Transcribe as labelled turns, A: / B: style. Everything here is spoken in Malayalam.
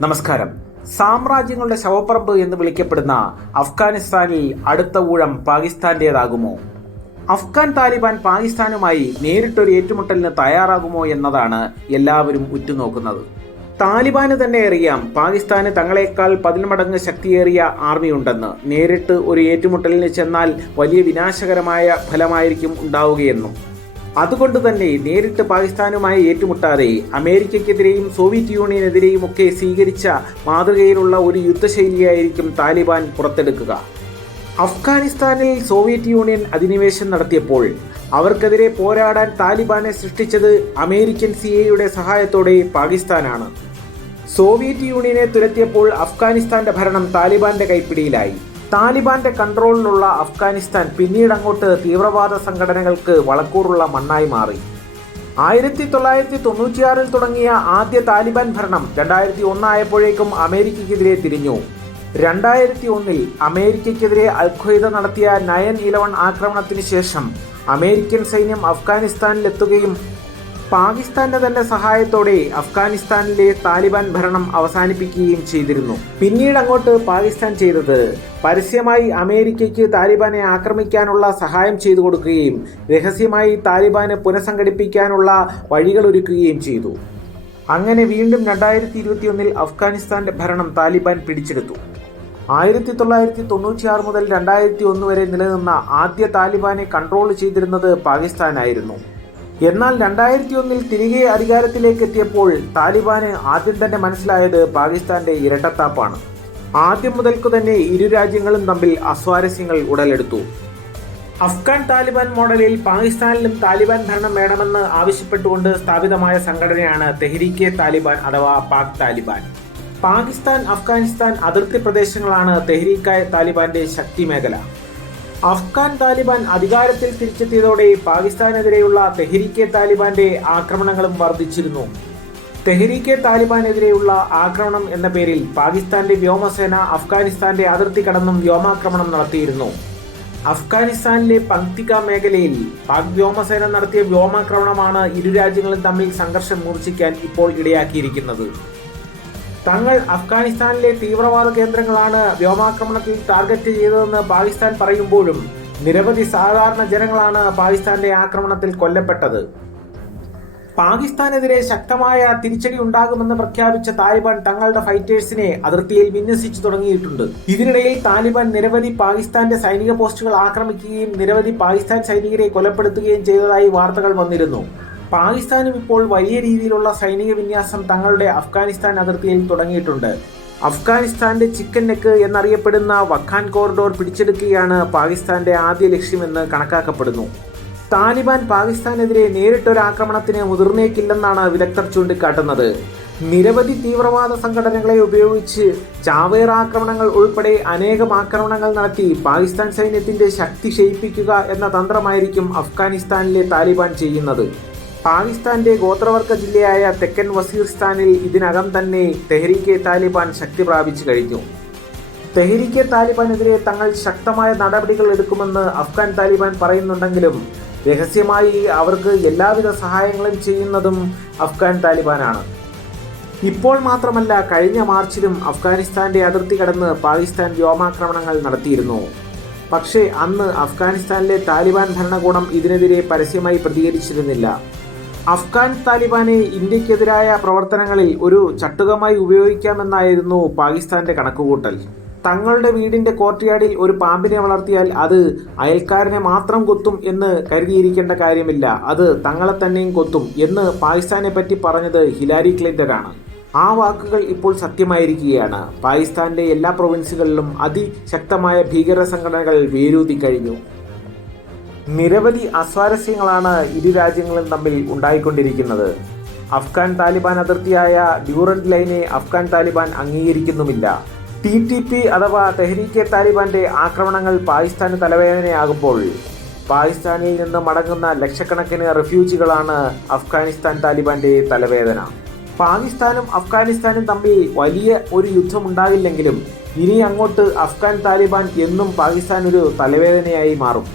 A: നമസ്കാരം. സാമ്രാജ്യങ്ങളുടെ ശവപ്പറമ്പ് എന്ന് വിളിക്കപ്പെടുന്ന അഫ്ഗാനിസ്ഥാനിൽ അടുത്ത ഊഴം പാകിസ്ഥാന്റേതാകുമോ? അഫ്ഗാൻ താലിബാൻ പാകിസ്ഥാനുമായി നേരിട്ടൊരു ഏറ്റുമുട്ടലിന് തയ്യാറാകുമോ എന്നതാണ് എല്ലാവരും ഉറ്റുനോക്കുന്നത്. താലിബാന് തന്നെ അറിയാം പാകിസ്ഥാന് തങ്ങളെക്കാൾ പതിന്മടങ്ങ് ശക്തിയേറിയ ആർമിയുണ്ടെന്ന്. നേരിട്ട് ഒരു ഏറ്റുമുട്ടലിന് ചെന്നാൽ വലിയ വിനാശകരമായ ഫലമായിരിക്കും ഉണ്ടാവുകയെന്നും. അതുകൊണ്ട് തന്നെ നേരിട്ട് പാകിസ്ഥാനുമായി ഏറ്റുമുട്ടാതെ അമേരിക്കയ്ക്കെതിരെയും സോവിയറ്റ് യൂണിയനെതിരെയും ഒക്കെ സ്വീകരിച്ച മാതൃകയിലുള്ള ഒരു യുദ്ധശൈലിയായിരിക്കും താലിബാൻ പുറത്തെടുക്കുക. അഫ്ഗാനിസ്ഥാനിൽ സോവിയറ്റ് യൂണിയൻ അധിനിവേശം നടത്തിയപ്പോൾ അവർക്കെതിരെ പോരാടാൻ താലിബാനെ സൃഷ്ടിച്ചത് അമേരിക്കൻ സി എയുടെ സഹായത്തോടെ പാകിസ്ഥാനാണ്. സോവിയറ്റ് യൂണിയനെ തുരത്തിയപ്പോൾ അഫ്ഗാനിസ്ഥാന്റെ ഭരണം താലിബാന്റെ കൈപ്പിടിയിലായി. താലിബാന്റെ കൺട്രോളിലുള്ള അഫ്ഗാനിസ്ഥാൻ പിന്നീട് അങ്ങോട്ട് തീവ്രവാദ സംഘടനകൾക്ക് വളക്കൂറുള്ള മണ്ണായി മാറി. ആയിരത്തി തൊള്ളായിരത്തി തൊണ്ണൂറ്റിയാറിൽ തുടങ്ങിയ ആദ്യ താലിബാൻ ഭരണം രണ്ടായിരത്തി ഒന്നായപ്പോഴേക്കും അമേരിക്കയ്ക്കെതിരെ തിരിഞ്ഞു. രണ്ടായിരത്തി ഒന്നിൽ അമേരിക്കയ്ക്കെതിരെ അൽഖ്വയ്ദ നടത്തിയ നയൻ ഇലവൻ ആക്രമണത്തിന് ശേഷം അമേരിക്കൻ സൈന്യം അഫ്ഗാനിസ്ഥാനിലെത്തുകയും പാകിസ്ഥാന്റെ തന്നെ സഹായത്തോടെ അഫ്ഗാനിസ്ഥാനിലെ താലിബാൻ ഭരണം അവസാനിപ്പിക്കുകയും ചെയ്തിരുന്നു. പിന്നീട് അങ്ങോട്ട് പാകിസ്ഥാൻ ചെയ്തത് പരസ്യമായി അമേരിക്കയ്ക്ക് താലിബാനെ ആക്രമിക്കാനുള്ള സഹായം ചെയ്തു കൊടുക്കുകയും രഹസ്യമായി താലിബാനെ പുനഃസംഘടിപ്പിക്കാനുള്ള വഴികൾ ഒരുക്കുകയും ചെയ്തു. അങ്ങനെ വീണ്ടും രണ്ടായിരത്തി ഇരുപത്തിയൊന്നിൽ അഫ്ഗാനിസ്ഥാന്റെ ഭരണം താലിബാൻ പിടിച്ചെടുത്തു. ആയിരത്തി തൊള്ളായിരത്തി തൊണ്ണൂറ്റിയാറ് മുതൽ രണ്ടായിരത്തി ഒന്ന് വരെ നിലനിന്ന ആദ്യ താലിബാനെ കൺട്രോൾ ചെയ്തിരുന്നത് പാകിസ്ഥാനായിരുന്നു. എന്നാൽ രണ്ടായിരത്തി ഒന്നിൽ തിരികെ അധികാരത്തിലേക്ക് എത്തിയപ്പോൾ താലിബാന് ആദ്യം തന്നെ മനസ്സിലായത് പാകിസ്ഥാന്റെ ഇരട്ടത്താപ്പാണ്. ആദ്യം മുതൽക്കു തന്നെ ഇരു രാജ്യങ്ങളും തമ്മിൽ അസ്വാരസ്യങ്ങൾ ഉടലെടുത്തു. അഫ്ഗാൻ താലിബാൻ മോഡലിൽ പാകിസ്ഥാനിലും താലിബാൻ ഭരണം വേണമെന്ന് ആവശ്യപ്പെട്ടുകൊണ്ട് സ്ഥാപിതമായ സംഘടനയാണ് തെഹ്രീക്കെ താലിബാൻ അഥവാ പാക് താലിബാൻ. പാകിസ്ഥാൻ അഫ്ഗാനിസ്ഥാൻ അതിർത്തി പ്രദേശങ്ങളാണ് തെഹ്രീക്കായ താലിബാന്റെ ശക്തി മേഖല അഫ്ഗാൻ താലിബാൻ അധികാരത്തിൽ തിരിച്ചെത്തിയതോടെ പാകിസ്ഥാനെതിരെയുള്ള തെഹരിക്കെ താലിബാന്റെ ആക്രമണങ്ങളും വർദ്ധിച്ചിരുന്നു. തെഹരിക്കെ താലിബാനെതിരെയുള്ള ആക്രമണം എന്ന പേരിൽ പാകിസ്ഥാന്റെ വ്യോമസേന അഫ്ഗാനിസ്ഥാന്റെ അതിർത്തി കടന്നും വ്യോമാക്രമണം നടത്തിയിരുന്നു. അഫ്ഗാനിസ്ഥാനിലെ പങ്ക്തിക മേഖലയിൽ പാക് വ്യോമസേന നടത്തിയ വ്യോമാക്രമണമാണ് ഇരു രാജ്യങ്ങളും തമ്മിൽ സംഘർഷം മൂർച്ഛിക്കാൻ ഇപ്പോൾ ഇടയാക്കിയിരിക്കുന്നത്. തങ്ങൾ അഫ്ഗാനിസ്ഥാനിലെ തീവ്രവാദ കേന്ദ്രങ്ങളാണ് വ്യോമാക്രമണത്തിൽ ടാർഗറ്റ് ചെയ്തതെന്ന് പാകിസ്ഥാൻ പറയുമ്പോഴും നിരവധി സാധാരണ ജനങ്ങളാണ് പാകിസ്ഥാന്റെ ആക്രമണത്തിൽ കൊല്ലപ്പെട്ടത്. പാകിസ്ഥാനെതിരെ ശക്തമായ തിരിച്ചടി ഉണ്ടാകുമെന്ന് പ്രഖ്യാപിച്ച താലിബാൻ തങ്ങളുടെ ഫൈറ്റേഴ്സിനെ അതിർത്തിയിൽ വിന്യസിച്ചു തുടങ്ങിയിട്ടുണ്ട്. ഇതിനിടയിൽ താലിബാൻ നിരവധി പാകിസ്ഥാന്റെ സൈനിക പോസ്റ്റുകൾ ആക്രമിക്കുകയും നിരവധി പാകിസ്ഥാൻ സൈനികരെ കൊലപ്പെടുത്തുകയും ചെയ്തതായി വാർത്തകൾ വന്നിരുന്നു. പാകിസ്ഥാനും ഇപ്പോൾ വലിയ രീതിയിലുള്ള സൈനിക വിന്യാസം തങ്ങളുടെ അഫ്ഗാനിസ്ഥാൻ അതിർത്തിയിൽ തുടങ്ങിയിട്ടുണ്ട്. അഫ്ഗാനിസ്ഥാന്റെ ചിക്കൻ നെക്ക് എന്നറിയപ്പെടുന്ന വഖാൻ കോറിഡോർ പിടിച്ചെടുക്കുകയാണ് പാകിസ്ഥാന്റെ ആദ്യ ലക്ഷ്യമെന്ന് കണക്കാക്കപ്പെടുന്നു. താലിബാൻ പാകിസ്ഥാനെതിരെ നേരിട്ടൊരാക്രമണത്തിന് മുതിർന്നേക്കില്ലെന്നാണ് വിദഗ്ധർ ചൂണ്ടിക്കാട്ടുന്നത്. നിരവധി തീവ്രവാദ സംഘടനകളെ ഉപയോഗിച്ച് ചാവേർ ആക്രമണങ്ങൾ ഉൾപ്പെടെ അനേകം ആക്രമണങ്ങൾ നടത്തി പാകിസ്ഥാൻ സൈന്യത്തിന്റെ ശക്തി ക്ഷയിപ്പിക്കുക എന്ന തന്ത്രമായിരിക്കും അഫ്ഗാനിസ്ഥാനിലെ താലിബാൻ ചെയ്യുന്നത്. പാകിസ്ഥാന്റെ ഗോത്രവർഗ ജില്ലയായ തെക്കൻ വസീർസ്ഥാനിൽ ഇതിനകം തന്നെ തെഹ്രീക്കെ താലിബാൻ ശക്തി പ്രാപിച്ചു കഴിഞ്ഞു. തെഹ്രീക്കെ താലിബാനെതിരെ തങ്ങൾ ശക്തമായ നടപടികൾ എടുക്കുമെന്ന് അഫ്ഗാൻ താലിബാൻ പറയുന്നുണ്ടെങ്കിലും രഹസ്യമായി അവർക്ക് എല്ലാവിധ സഹായങ്ങളും ചെയ്യുന്നതും അഫ്ഗാൻ താലിബാനാണ്. ഇപ്പോൾ മാത്രമല്ല കഴിഞ്ഞ മാർച്ചിലും അഫ്ഗാനിസ്ഥാന്റെ അതിർത്തി കടന്ന് പാകിസ്ഥാൻ വ്യോമാക്രമണങ്ങൾ നടത്തിയിരുന്നു. പക്ഷേ അന്ന് അഫ്ഗാനിസ്ഥാനിലെ താലിബാൻ ഭരണകൂടം ഇതിനെതിരെ പരസ്യമായി പ്രതികരിച്ചിരുന്നില്ല. അഫ്ഗാൻ താലിബാനെ ഇന്ത്യക്കെതിരായ പ്രവർത്തനങ്ങളിൽ ഒരു ചട്ടുകമായി ഉപയോഗിക്കാമെന്നായിരുന്നു പാകിസ്ഥാന്റെ കണക്കുകൂട്ടൽ. തങ്ങളുടെ വീടിന്റെ കോർട്ട്യാർഡിൽ ഒരു പാമ്പിനെ വളർത്തിയാൽ അത് അയൽക്കാരനെ മാത്രം കൊത്തും എന്ന് കരുതിയിരിക്കേണ്ട കാര്യമില്ല. അത് തങ്ങളെ തന്നെയും കൊത്തും എന്ന് പാകിസ്ഥാനെ പറ്റി പറഞ്ഞത് ഹിലാരി ക്ലിന്റനാണ് ആ വാക്കുകൾ ഇപ്പോൾ സത്യമായിരിക്കുകയാണ്. പാകിസ്ഥാന്റെ എല്ലാ പ്രൊവിൻസുകളിലും അതിശക്തമായ ഭീകര സംഘടനകൾ വേരൂതി കഴിഞ്ഞു. നിരവധി അസ്വാരസ്യങ്ങളാണ് ഇരു രാജ്യങ്ങളും തമ്മിൽ ഉണ്ടായിക്കൊണ്ടിരിക്കുന്നത്. അഫ്ഗാൻ താലിബാൻ അതിർത്തിയായ ഡ്യൂറന്റ് ലൈനെ അഫ്ഗാൻ താലിബാൻ അംഗീകരിക്കുന്നുമില്ല. ടി ടി പി അഥവാ തെഹ്രീക്കെ താലിബാന്റെ ആക്രമണങ്ങൾ പാകിസ്ഥാന് തലവേദനയാകുമ്പോൾ പാകിസ്ഥാനിൽ നിന്ന് മടങ്ങുന്ന ലക്ഷക്കണക്കിന് റെഫ്യൂജികളാണ് അഫ്ഗാനിസ്ഥാൻ താലിബാന്റെ തലവേദന. പാകിസ്ഥാനും അഫ്ഗാനിസ്ഥാനും തമ്മിൽ വലിയ ഒരു യുദ്ധം ഉണ്ടാകില്ലെങ്കിലും ഇനി അങ്ങോട്ട് അഫ്ഗാൻ താലിബാൻ എന്നും പാകിസ്ഥാൻ ഒരു തലവേദനയായി മാറും.